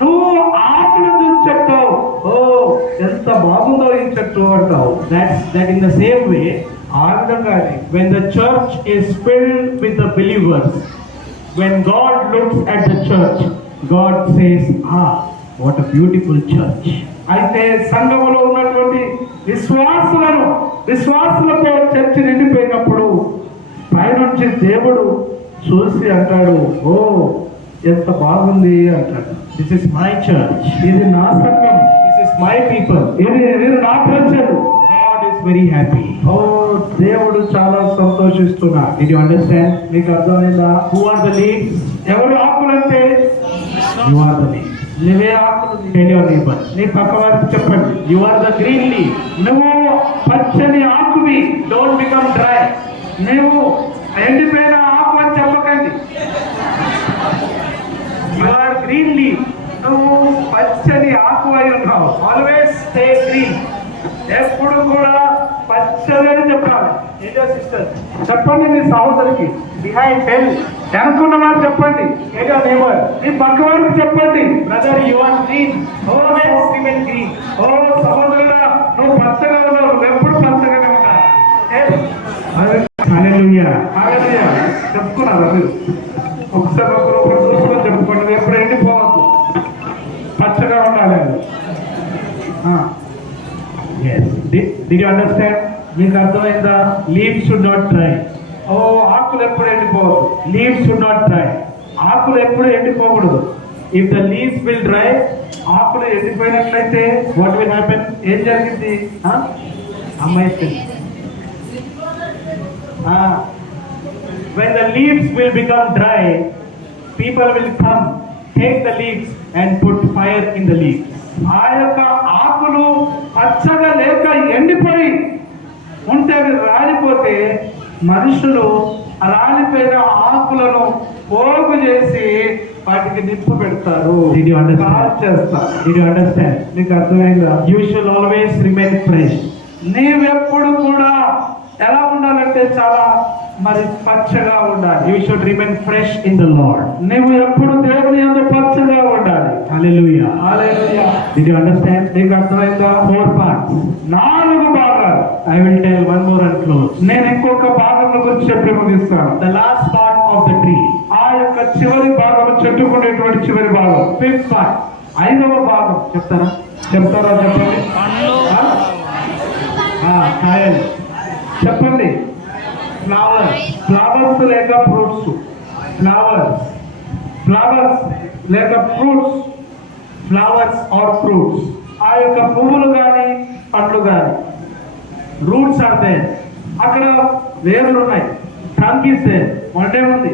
నువ్వు ఆకులు చూసి చెప్తావు, ఓ ఎంత బాగుందో ఈ చెట్టు అంటావు. That in the same way, ఆ విధంగానే when the church is filled with the believers, when God looks at the church, God says, ah, what a beautiful church. అయితే సంఘములో ఉన్నటువంటి విశ్వాసులతో చర్చ నిండిపోయినప్పుడు పైనుంచి దేవుడు చూసి అంటాడు, ఓ ఎంత బాగుంది అంటాడు. This is my church. ఇది నా సంఘం, This is my people. ఇది మీరు నా ప్రజలు. God is very happy. ఓ దేవుడు చాలా సంతోషిస్తున్నాడు. Did you understand? మీకు అర్థమైందా? Who are the leaves? ఎవరు ఆకులంటే? You are the leaves. నువ్వే ఆకులు. Tell your neighbor. నీ పక్క వారికి చెప్పండి, You are the green leaf. నువ్వు పచ్చని ఆకువి. Don't become dry. నువ్వు ఎండిపోయిన ఆకు అని చెప్పకండి. You are green leaf. నువ్వు పచ్చని ఆకు అయి ఉన్నావు. Always stay green. ఎప్పుడు కూడా పచ్చగా చెప్పాలి. Tell your sister. చెప్పండి మీ సహోదరికి. Behind, tell. అనుకున్న వారు చెప్పండి. Tell your neighbor. మీ పక్క వారికి చెప్పండి, Brother, you are green. Always remain green. ఓ సహోదరుడా నువ్వు పచ్చగా ఉన్నావు, నువ్వు ఎప్పుడు పచ్చగానే ఉన్నావు. Hallelujah. హల్లెలూయా. చెప్పుకున్నారా మీరు? ఒకసారి ఒకరు చూసుకొని చెప్పుకోండి, నువ్వు ఎప్పుడు ఎండిపోవద్దు, పచ్చగా ఉండాలి. Yes. Did you understand? మీకు అర్థమైందా? Leaves should not dry. ఓ ఆకులు ఎప్పుడు ఎండిపోవద్దు. Leaves should not dry. ఆకులు ఎప్పుడు ఎండిపోకూడదు. If the leaves will dry, ఆకులు ఎండిపోయినట్లయితే what will happen? ఏం జరిగింది? Amma is telling. When the leaves will become dry, people will come, take the leaves and put fire in the leaves. ఆ యొక్క ఆకులు పచ్చగా లేక ఎండిపోయి ఉంటే అవి రాలిపోతే మనుషులు ఆ రాలిపోయిన ఆకులను పోగు చేసి వాటికి నిప్పు పెడతారు. Did you understand? చేస్తారు. Did you understand? నీకు అర్థమైందా? You should always remain fresh. నీవెప్పుడు కూడా ఎలా ఉండాలంటే చాలా మరి పచ్చగా ఉండాలి. You should remain fresh in the Lord. నువ్వు ఎప్పుడు దేవుని యందు పచ్చగా ఉండాలి. Hallelujah. Hallelujah. Did you understand? నీకు అర్థమైందా? 4 parts. 4 భాగాలు. I will tell one more and close. నేను ఇంకొక భాగం గురించి చెప్పి ముగిస్తాను. The last part of the tree. ఆ యొక్క చివరి భాగం, చెట్టుకునేటువంటి చివరి భాగం. 5th part. 5వ భాగం చెప్తారా? చెప్పండి. పండ్లు కాయలు. చెప్పండి. Flowers. ఫ్లవర్స్ లేక ఫ్రూట్స్. Flowers. ఫ్లవర్స్ లేక ఫ్రూట్స్. Flowers or fruits. ఆ యొక్క పువ్వులు కానీ పండ్లు కానీ. Roots are there. అక్కడ వేర్లు ఉన్నాయి. Trunk is there. మొండే ఉంది.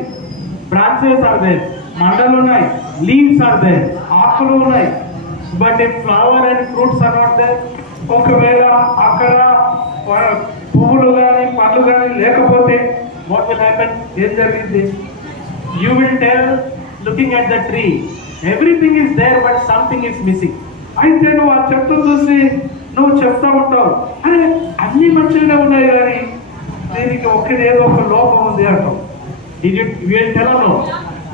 Branches are there. మండలు ఉన్నాయి. Leaves are there. ఆకులు ఉన్నాయి. But if flower and fruits are not there, ఒకవేళ అక్కడ పువ్వులు కానీ పండ్లు కానీ లేకపోతే what will happen? ఏం జరిగింది? You will tell, looking at the tree, everything is there but something is missing. అయితే నువ్వు ఆ చెట్టు చూసి నువ్వు చెప్తా ఉంటావు, అరే అన్ని మంచిగానే ఉన్నాయి కానీ దీనికి ఒక్కటి ఏదో ఒక లోపం ఉంది అంటావు. You will tell or no?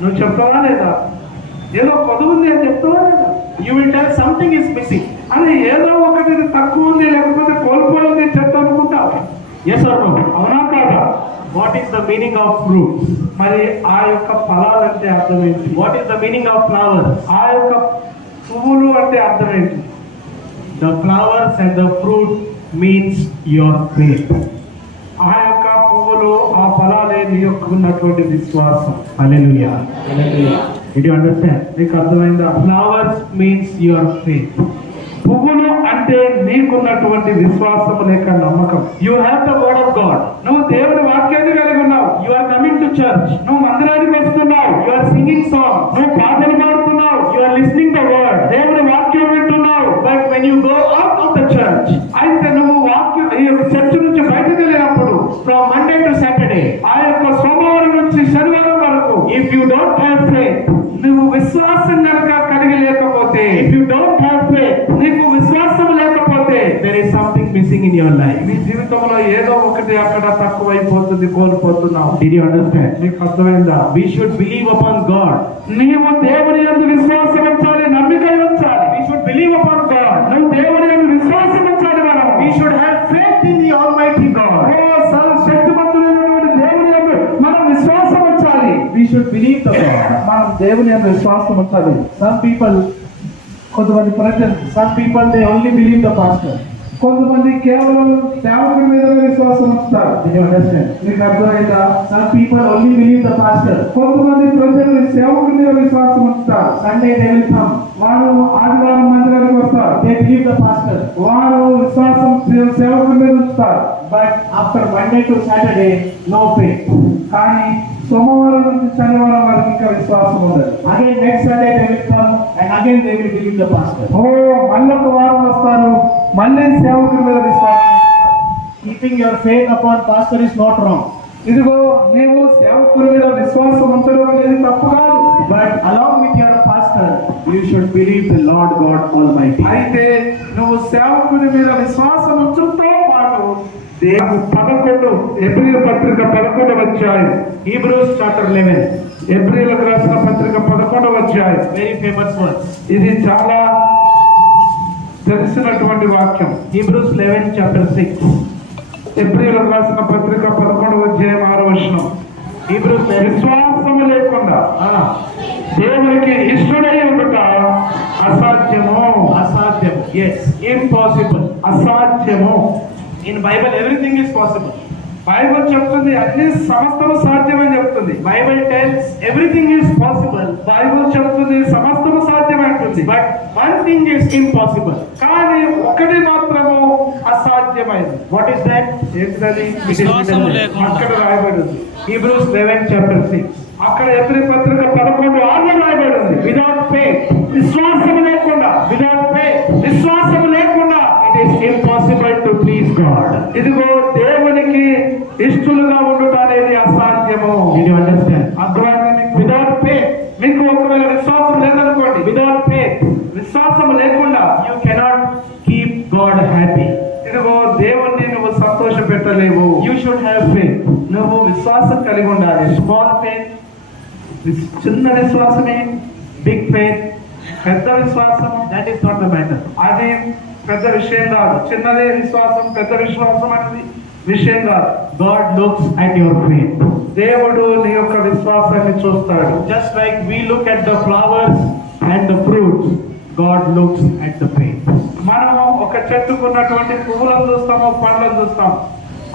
నువ్వు చెప్తావా లేదా? ఏదో కొద్దు ఉంది అని చెప్తావా లేదా? You will tell something is missing. అని ఏదో ఒకటి తక్కువ ఉంది లేకపోతే కోల్పోయింది చెట్టు అనుకుంటావు. Yes or no? అవునా కాదా? What is the meaning of fruits? మరి ఆ యొక్క ఫలాలంటే అర్థం ఏంటి? What is the meaning of flowers? ఆ యొక్క పువ్వులు అంటే అర్థం ఏంటి? The flowers and the fruit means your faith. ఆ యొక్క పువ్వులు ఆ ఫలాలే నీ యొక్క ఉన్నటువంటి విశ్వాసం. Hallelujah. Did you understand? నీకు అర్థమైందా? Flowers means your faith. పువ్వులు అంటే నీకున్నటువంటి విశ్వాసం లేక నమ్మకం. You have the word of God. నువ్వు దేవుని వాక్యాన్ని కలిగి ఉన్నావు. You are coming to church. నువ్వు మందిరానికి వస్తున్నావు. You are singing songs. నువ్వు పాటలు పాడుతున్నావు. You are listening the word. దేవుని వాక్యం వింటున్నావు. But when you go out of the church, అయితే నువ్వు వాక్యం ఈ యొక్క చర్చ నుంచి బయటకు వెళ్ళినప్పుడు from Monday to Saturday, ఆ యొక్క సోమవారం నుంచి శనివారం వరకు if you don't have faith, నువ్వు విశ్వాసం కనుక కలిగి లేకపోతే, if you don't have faith, నీకు విశ్వాసం లేకపోతే there is something missing in your life. నీ జీవితంలో ఏదో ఒకటి అక్కడ తక్కువైపోతుంది, కోల్పోతున్నావు. Did you understand? నీకు అర్థమైందా? We should believe upon God. నీవు దేవుని యందు విశ్వాసం ఉంచాలి, నమ్మిక ఉంచాలి. We should believe upon God. నువ్వు దేవుని యందు విశ్వాసం ఉంచాలి. మనం We should have faith in the Almighty God. సర్వశక్తిమంతుడైనటువంటి దేవుని యందు మనం విశ్వాసం ఉంచాలి. We should believe the God. మనం దేవుని యందు విశ్వాసం ఉంచాలి. కొంతమంది ప్రజలు, Some people they only believe the pastor. కొంతమంది కేవలం సేవకుడి మీద విశ్వాసం ఉంచుతారు. Did you understand? నీకు అర్థమైందా? Some people only believe the pastor. కొంతమంది ప్రజలు సేవకుడి మీద విశ్వాసం ఉంచుతారు. Sunday they will come. వారు ఆదివారం మందిరానికి వస్తారు. They believe the pastor. వారు విశ్వాసం సేవకుడి మీద ఉంచుతారు. But after Monday to Saturday, no faith. కానీ సోమవారం నుంచి శనివారం వరకు ఇంకా విశ్వాసం ఉండదు. Again next Sunday they will come and again they will believe the pastor. మళ్ళీ ఒక వారం వస్తారు, మళ్ళీ సేవకుడి మీద విశ్వాసం ఉంచుతారు. Keeping your faith upon pastor is not wrong. ఇదిగో నీవు సేవకుడి మీద విశ్వాసం ఉంచడం అనేది తప్పు కాదు. But along with your pastor, you should believe the Lord God Almighty. అయితే నువ్వు సేవకుడి మీద విశ్వాసం ఉంచడంతో పాటు దేవుడు 11 ఎబ్రియల పత్రిక 11వ అధ్యాయం, Hebrews chapter 11. ఎబ్రియలకు రాసిన పత్రిక 11వ అధ్యాయం. Very famous verse. ఇది చాలా తెలిసినటువంటి వాక్యం. Hebrews 11 chapter 6. ఎబ్రియలకు రాసిన పత్రిక 11వ అధ్యాయం 6వ వచనం. Hebrews 11. విశ్వాసము లేకుండా దేవునికి ఇష్టడై ఉండుట అసాధ్యము. Asadhyam. Yes. Impossible. అసాధ్యము. In Bible everything is possible. Bible చెప్తుంది అన్ని సమస్తము సాధ్యమని చెప్తుంది. Bible tells everything is possible. Bible చెప్తుంది సమస్తము సాధ్యమంటుంది. But one thing is impossible. కానీ ఒకటి మాత్రము అసాధ్యమైనది. What is that? ఏంటది? విశ్వాసము లేకుండా. అక్కడ రాయబడింది. Hebrews 11 chapter 6. అక్కడ ఎబ్రీ పత్రిక 11:6 రాయబడింది. Without faith, విశ్వాసము లేకుండా, without faith, విశ్వాసము లేకుండా it is impossible to please God. ఇదిగో దేవునికి ఇష్టలుగా ఉండుట అనేది అసాధ్యము. Did you understand? అర్థమైంది మీకు? Without faith, మీకు ఒకవేళ విశ్వాసం లేదనుకోండి, without faith, విశ్వాసం లేకుండా you cannot keep God happy. ఇదిగో దేవుణ్ణి నువ్వు సంతోష విడిచిపెట్టలేవు. You should have faith. నువ్వు విశ్వాసం కలిగి ఉండాలి. Small faith, చిన్న విశ్వాసమే, big faith, పెద్ద విశ్వాసం that is not the matter. అది పెద్ద విషయం కాదు. చిన్నదే విశ్వాసం, పెద్ద విశ్వాసం అనేది విషయం కాదు. God looks at your faith. దేవుడు నీ యొక్క విశ్వాసాన్ని చూస్తాడు. Just like we look at the flowers and the fruits, God looks at the faith. మనము ఒక చెట్టుకు ఉన్నటువంటి పువ్వులను చూస్తాము, పండ్లను చూస్తాం.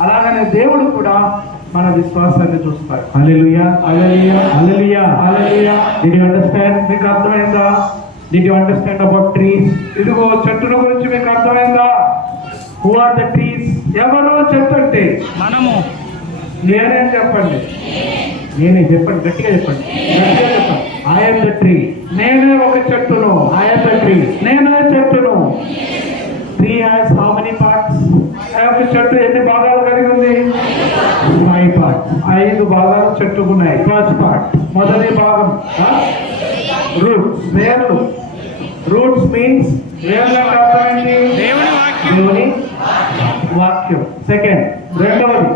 అలాగనే దేవుడు కూడా మన విశ్వాసాన్ని చూస్తాడు. Hallelujah, hallelujah, hallelujah, hallelujah. Did you understand? మీకు అర్థమైందా? Did you understand about trees? ఇదిగో చెట్టుల గురించి మీకు అర్థమైందా? Who are the trees? ఎవరు చెట్టు అంటే? మనము. నేనేం చెప్పండి, నేనే చెప్పండి, గట్టిగా చెప్పండి. గట్టిగా చెప్పండి. I am the tree. నేనే ఒక చెట్టును. I am the tree. నేనే చెట్టును. Tree has how many parts? ఆ యొక్క చెట్టు ఎన్ని భాగాలు కలిగి ఉంది? 5 parts. 5 భాగాలు చెట్టుకున్నాయి. First part, మొదటి భాగం roots. వేర్లు. Roots means వేర్ల అర్థమైంది దేవుని వాక్యం. దేవుని వాక్యం. second, రెండవది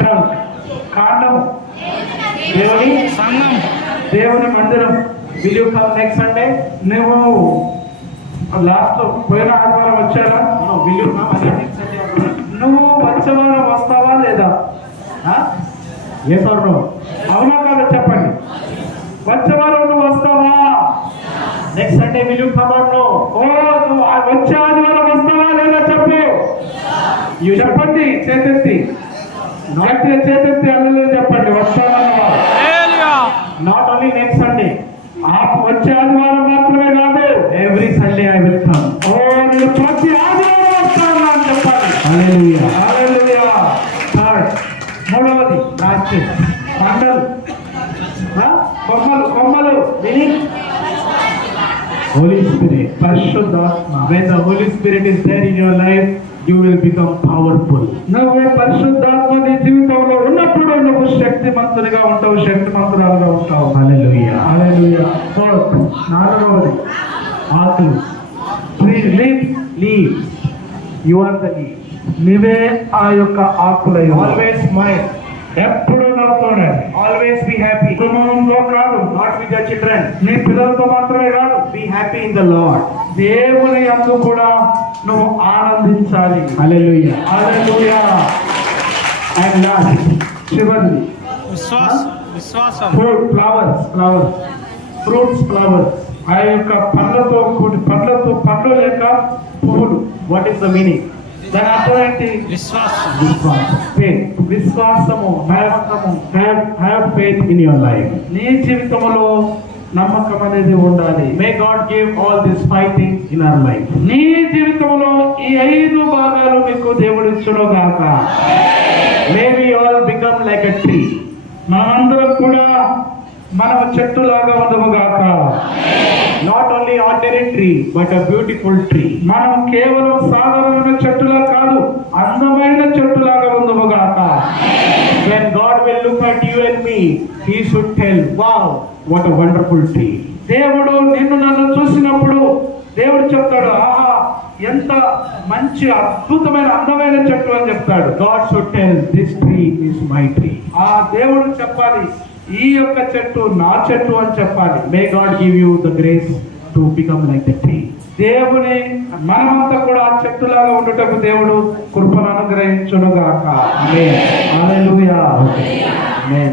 trunk. కాండము. దేవుని సంఘం. దేవుని మందిరం. will you come next Sunday? నువ్వు లాస్ట్ పోయిన ఆదివారం వచ్చారా? No, will you come again next Sunday? నువ్వు వచ్చే వారం వస్తావా లేదా? Huh? Yes or no? అవునా కాదా చెప్పండి. వచ్చే వారం నువ్వు వస్తావా? Next Sunday will you come or no? ఓ నువ్వు వచ్చే ఆదివారం వస్తావా లేదా చెప్పు. You should చెప్పండి చేతెత్తి. గట్టిగా చేతెత్తి అల్లు చెప్పండి. వస్తానన్నవా? హల్లెలూయా. not only next Sunday. వచ్చే ఆదివారం మాత్రమే కాదు, Every Sunday I will come. ఓ నేను ప్రతి ఆదివారం వస్తాను అని చెప్పాలి. Hallelujah. హల్లెలూయా. Third, మూడవది branches. పంటలు. Huh? కొమ్మలు Meaning Holy Spirit. పరిశుద్ధాత్మ. When the Holy Spirit is there in your life, you will become powerful. నువ్వు పరిశుద్ధాత్మ నీ జీవితంలో ఉన్నప్పుడు నువ్వు శక్తిమంతునిగా ఉంటావు, శక్తిమంతురాలుగా ఉంటావు. Hallelujah. హల్లెలూయా. ఫోర్త్, నాలుగవది ఆకులు. Leaves. You are the leaf. నీవే ఆ యొక్క ఆకులై ఉన్నావు. Always smile. ఎప్పుడు నవ్వుతూనే. Always be happy. కుటుంబంలో కాదు, Not with your children. నీ పిల్లలతో మాత్రమే కాదు, Be happy in the Lord. దేవుని యందు కూడా నువ్వు ఆనందించాలి. Hallelujah. హల్లెలూయా. And last, చివరిది విశ్వాసం. fruit, flowers. Fruits, flowers. ఆ యొక్క పండ్లతో పండ్లు లేక పువ్వులు. What is the meaning? దాని అర్థం ఏంటి? విశ్వాసం. Faith. విశ్వాసము, నమ్మకము. Have faith in your life. నీ జీవితంలో నమ్మకం అనేది ఉండాలి. May God give all these 5 things in our life. నీ జీవితంలో ఈ 5 భాగాలు మీకు దేవుడు ఇచ్చును గాక. May we all become like a tree. మనమందరం కూడా మనం చెట్టులాగా ఉండము గాక. Not only ordinary tree, but a beautiful tree. మనం కేవలం సాధారణమైన చెట్టులా కాదు, అందమైన చెట్టులాగా ఉండము గాక. When God will look at you and me, He should tell, wow, what a wonderful tree. దేవుడు నిన్ను నన్ను చూసినప్పుడు దేవుడు చెప్తాడు, ఆహా ఎంత మంచి అద్భుతమైన అందమైన చెట్టు అని చెప్తాడు. God should tell, this tree is my tree. ఆ దేవుడు చెప్పాలి, ఈ యొక్క చెట్టు నా చెట్టు అని చెప్పాలి. May God give you the grace to become like the tree. దేవుని మనమంతా కూడా ఆ చెట్టులాగా ఉండటకు దేవుడు కృపను అనుగ్రహించును గాక. Amen. హల్లెలూయా. Amen.